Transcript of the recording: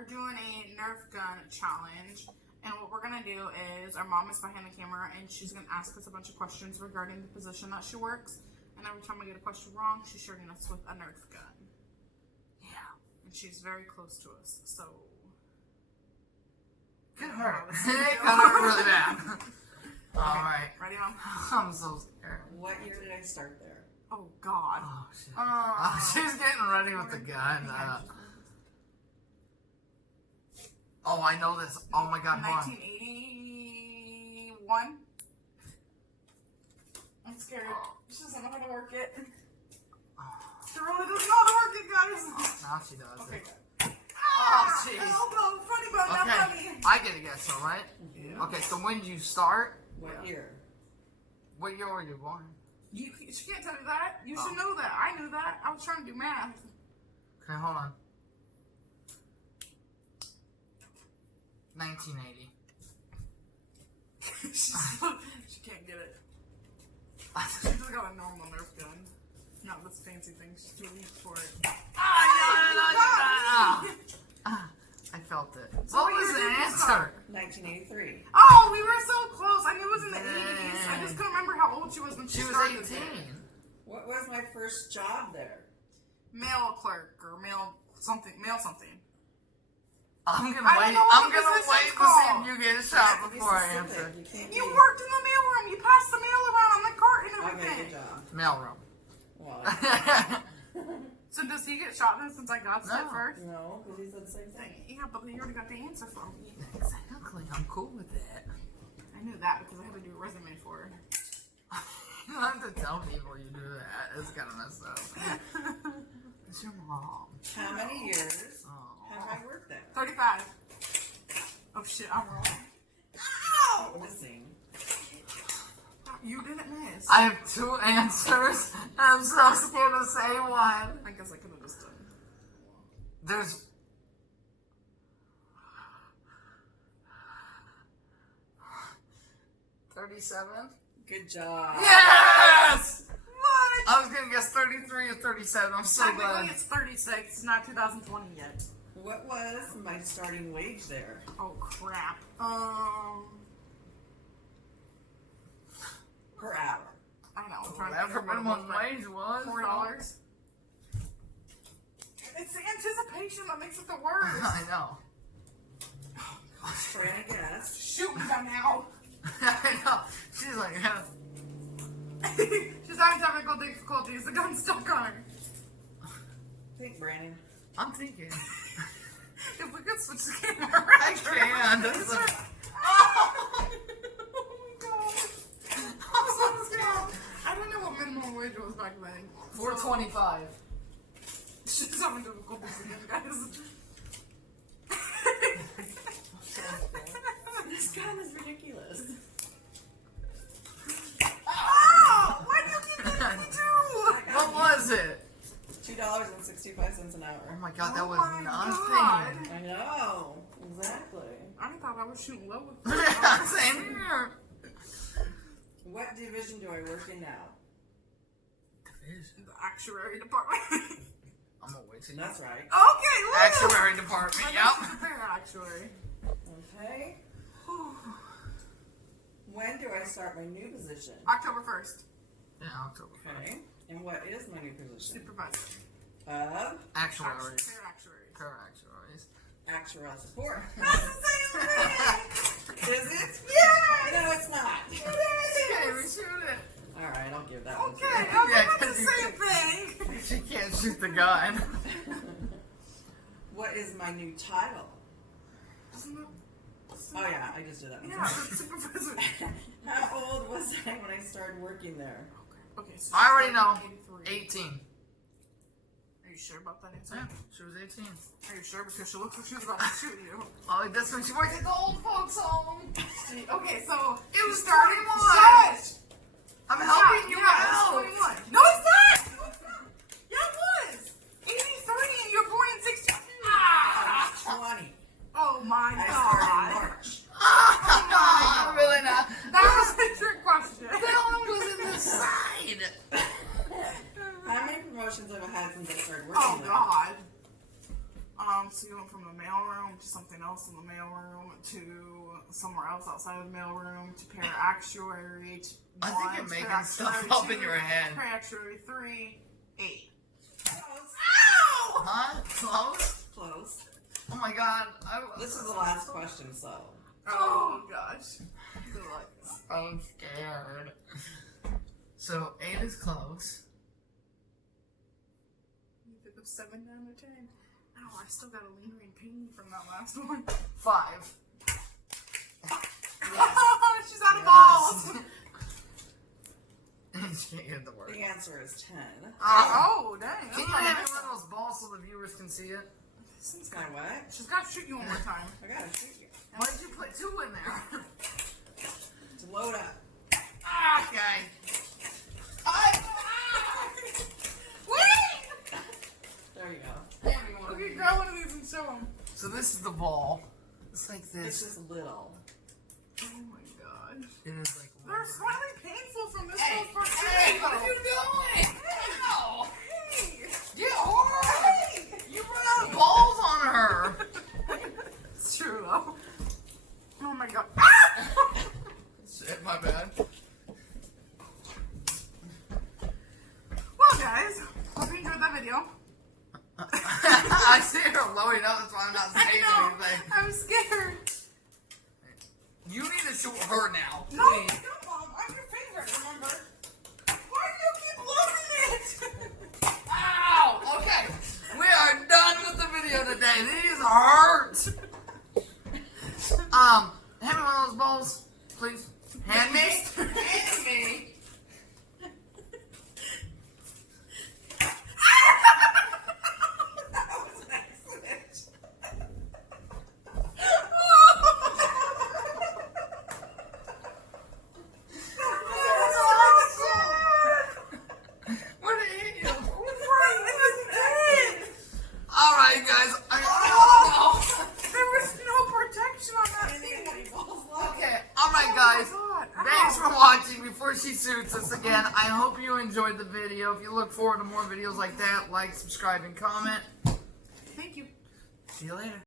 We're doing a Nerf gun challenge, and what we're gonna do is our mom is behind the camera, and she's gonna ask us a bunch of questions regarding the position that she works. And every time we get a question wrong, she's shooting us with a Nerf gun. Yeah, and she's very close to us, so. It hurt. It hurt really bad. Okay. All right. Ready, Mom? I'm so scared. What year did I start there? Oh God. Oh shit. She's getting ready with the gun. Oh, I know this. Oh my God, hold on. 1981. I'm scared. She doesn't know how to work it. She really doesn't know how to work it, guys. Now she does. Okay. Oh, jeez. Elbow, funny bone, not Okay, funny. I get a guess, all right? Yeah. Okay, so when did you start? What year? What year were you born? She can't tell me that. You should know that. I knew that. I was trying to do math. Okay, hold on. 1980. She can't get it. She just got a normal Nerf gun. Not this fancy thing. She's too weak for it. I felt it. So What was the answer? 1983. Oh, we were so close. I knew it was in the 80s. I just couldn't remember how old she was when she She was started 18. there. What was my first job there? Mail clerk or mail something. I'm gonna I wait. don't know I'm what gonna this wait is to see if called. you get a shot Be before I specific. answer. You can't You be- worked in the mail room. You passed the mail around on the cart and Okay, everything. good job. Mailroom. Well, So does he get shot then since I got No. it first? no, because he said the same thing. Yeah, but you already got the answer from me. Exactly. I'm cool with that. I knew that because I had to do a resume for her. You don't have to tell people you do that. It's kind of messed up. It's your mom. How many years Oh. have I worked there? 35. Oh shit, I'm wrong. Ow! Missing. You didn't miss. I have two answers, and I'm so scared to say one. I guess I could have just done. There's... $37? Good job. Yes! What? I was gonna guess 33 or 37. I'm so Technically glad. it's 36. It's not 2020 yet. What was my starting wage there? Oh crap. Per hour. I know. I'm trying Whatever to figure out minimum what it wage was. was. $4. It's the anticipation that makes it the worst. I know. Trying to guess. Shoot me now. I know. She's like, She's having technical difficulties. The gun's stuck on her. Think, Brandon. I'm thinking. If we could switch the camera. I can. This is a... Oh my god. I'm so scared. I don't know what minimum wage was back then. $4.25. She's having difficulties again, guys. This gun is ridiculous. Oh! Why do you keep making me do? What was it? $2.65 an Oh hour. my God, that Oh was my nothing. God. I know. Exactly. I thought I was shooting low with Same here. What division do I work in now? the actuary department. I'm gonna wait till you. That's right. Okay, woo! Actuary department, yep. Actuary. Okay. When do I start my new position? October 1st. Yeah, October. Okay. And what is my new position? Supervisor. Of Actuaries. Fair actuaries. Correct, actuaries. actuarial support. That's the same thing! Is it? Yeah! No, it's not. Okay, we shoot it. All right, I'll give that one to Okay, you. okay, Yeah, that's 'cause the you same thing. She can't shoot the gun. What is my new title? Isn't it? Oh yeah, I just did that one. Yeah, supervisor. How old was I when I started working there? Okay, so I already know. 83. 18. Are you sure about that answer? Yeah, she was 18. Are you sure? Because she looks like she was about to shoot you. Oh, that's when she worked at the old folks home. Okay, so It was started 21. Shush! I'm helping you yeah, out. it's 21. No, it's not! No, it's not. Yeah, it was! 83 and you're born in 62. Ah! 20. Oh my I god. started in March. I'm really not. That was a trick question. That one was in the side. How many promotions have I had since I started working Oh there? god. So you went from the mailroom to something else in the mailroom to somewhere else outside of the mailroom to pair actuary to I think you're making stuff up in your head. Pair actuary 3, 8. Close. Ow! Huh? Close? Close. Oh my god. This is the last question, so. Oh gosh. Good luck. I'm scared. So 8 is close. You took a 7 down to 10. Oh, I still got a lingering pain from that last one. 5. Yes. She's out of balls. She can't get the word. The answer is 10. Oh, dang. Can you hand me one of those balls so the viewers can see it? It's kind of what? She's got to shoot you one more time. I gotta shoot you. Why did you put 2 in there? To load up. Okay. Wait! There you go. Hand me one of Okay, these. grab one of these and show them. So this is the ball. It's like It's this. just little. Oh my god. It is like. They're slightly painful from this Hey, little part. hey, what are you doing? Ow! Hey! Get hard! You run out of balls on her. It's true though. Oh my god. Shit, my bad. Well guys, hope you enjoyed that video. I see her loading up, that's why I'm not I saying know. anything. I'm scared. You need to shoot her now. No, Please. no, Mom. I'm your favorite, remember? Why do you keep loading it? Ow! Okay, we are done with the video today. These hurt. Hand me one of those balls, please. Hand me. Hand me. That was an accident. Where did it hit you? Right in the head. All right, guys. There was no protection on that And thing. then any balls left. Okay. All right, guys. Oh my God. Thanks for watching. Before she shoots us again, I hope you enjoyed the video. If you look forward to more videos like that, like, subscribe, and comment. Thank you. See you later.